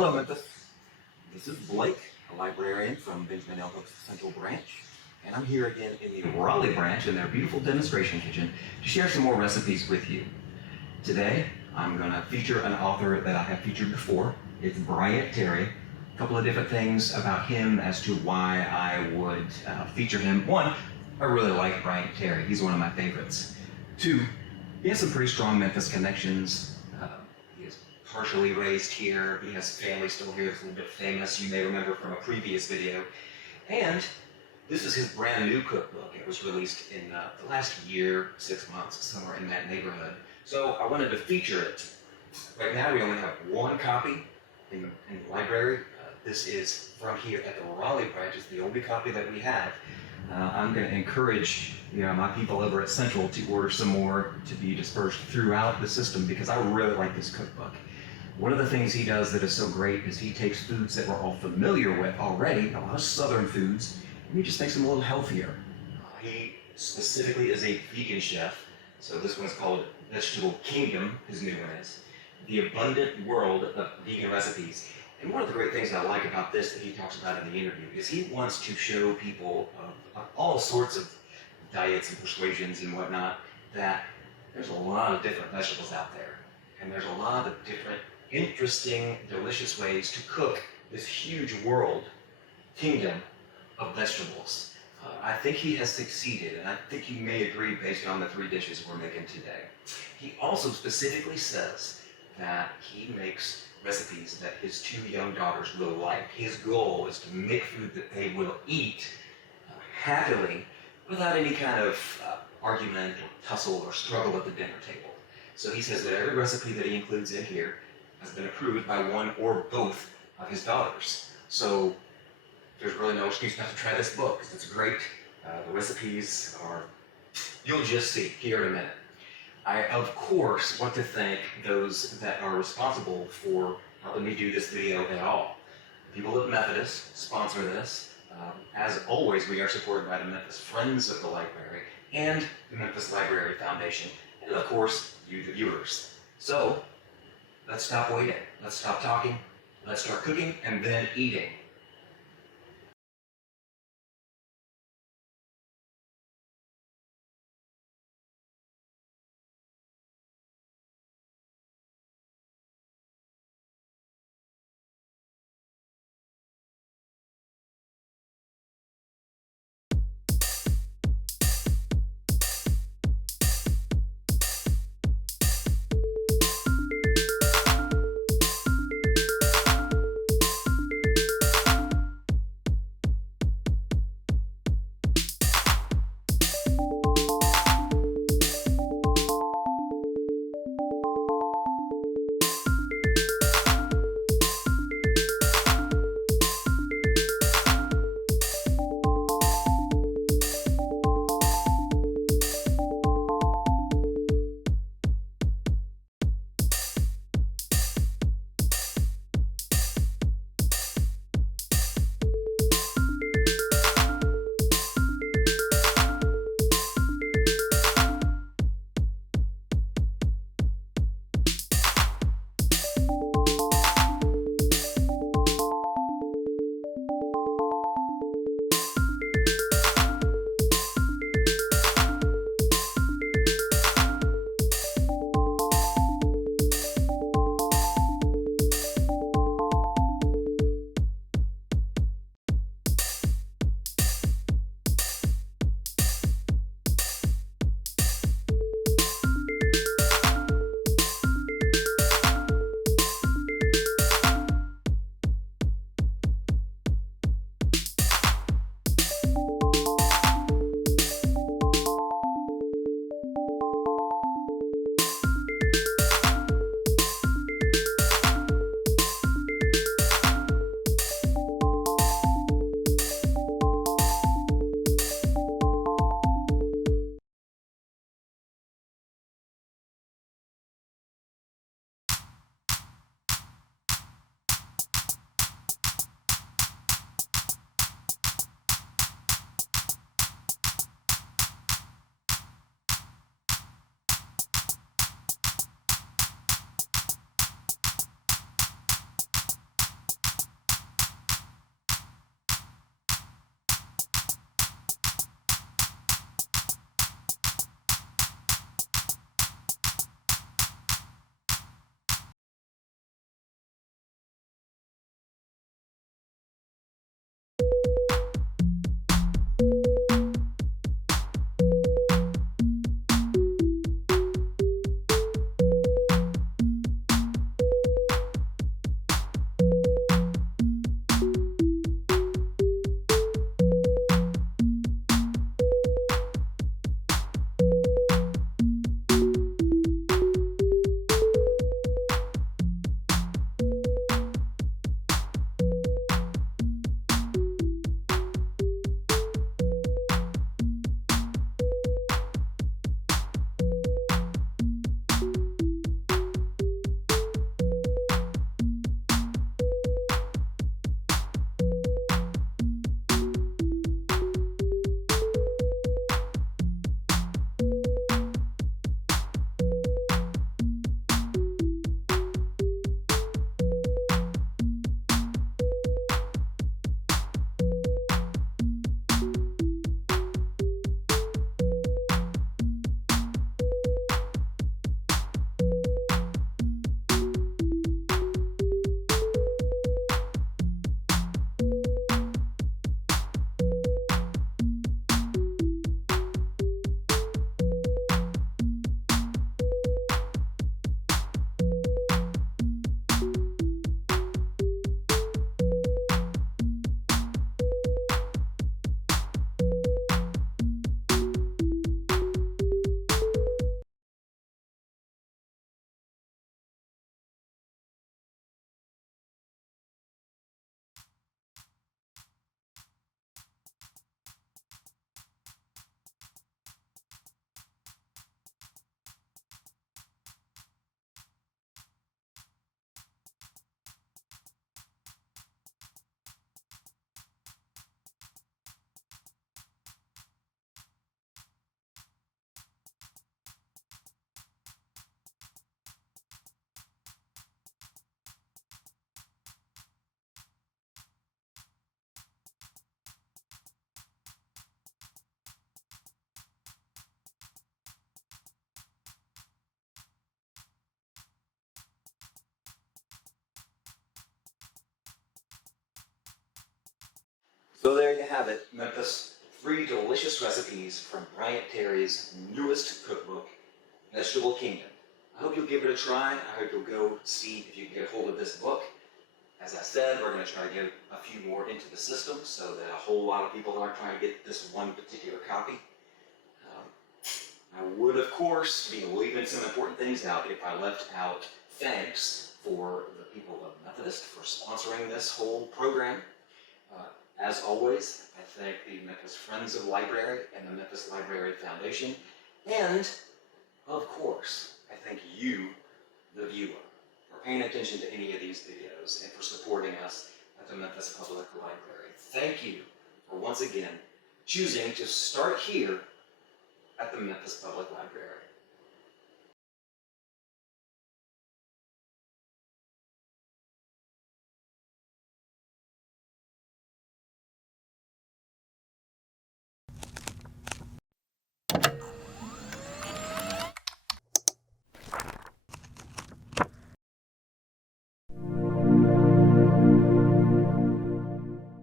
Hello, Memphis. This is Blake, a librarian from Benjamin L. Hook's Central Branch, and I'm here again in the Raleigh Branch in their beautiful demonstration kitchen to share some more recipes with you. Today, I'm going to feature an author that I have featured before. It's Bryant Terry. A couple of different things about him as to why I would feature him. One, I really like Bryant Terry. He's one of my favorites. Two, he has some pretty strong Memphis connections. He is partially raised here. He has family still here that's a little bit famous. You may remember from a previous video. And this is his brand new cookbook. It was released in the last year, 6 months, somewhere in that neighborhood. So I wanted to feature it. Right now we only have one copy in the library. This is from here at the Raleigh branch. It's the only copy that we have. I'm going to encourage my people over at Central to order some more to be dispersed throughout the system because I really like this cookbook. One of the things he does that is so great is he takes foods that we're all familiar with already, a lot of southern foods, and he just makes them a little healthier. He specifically is a vegan chef, so this one's called Vegetable Kingdom, his new one is. The Abundant World of Vegan Recipes. And one of the great things I like about this that he talks about in the interview is he wants to show people of all sorts of diets and persuasions and whatnot that there's a lot of different vegetables out there. And there's a lot of different interesting, delicious ways to cook this huge world, kingdom of vegetables. I think he has succeeded, and I think you may agree based on the 3 dishes we're making today. He also specifically says that he makes recipes that his 2 young daughters will like. His goal is to make food that they will eat happily without any kind of argument or tussle or struggle at the dinner table. So he says that every recipe that he includes in here has been approved by one or both of his daughters. So there's really no excuse not to try this book because it's great. The recipes are, you'll just see here in a minute. I, of course, want to thank those that are responsible for helping me do this video at all. The people at Memphis sponsor this. As always, we are supported by the Memphis Friends of the Library and the Memphis Library Foundation, and of course, you the viewers. So, let's stop waiting. Let's stop talking. Let's start cooking and then eating. So there you have it, Memphis. 3 delicious recipes from Bryant Terry's newest cookbook, Vegetable Kingdom. I hope you'll give it a try. I hope you'll go see if you can get a hold of this book. As I said, we're going to try to get a few more into the system so that a whole lot of people aren't trying to get this one particular copy. I would, of course, be leaving some important things out if I left out thanks for the people of Methodist for sponsoring this whole program. As always, I thank the Memphis Friends of the Library and the Memphis Library Foundation. And, of course, I thank you, the viewer, for paying attention to any of these videos and for supporting us at the Memphis Public Library. Thank you for once again choosing to start here at the Memphis Public Library.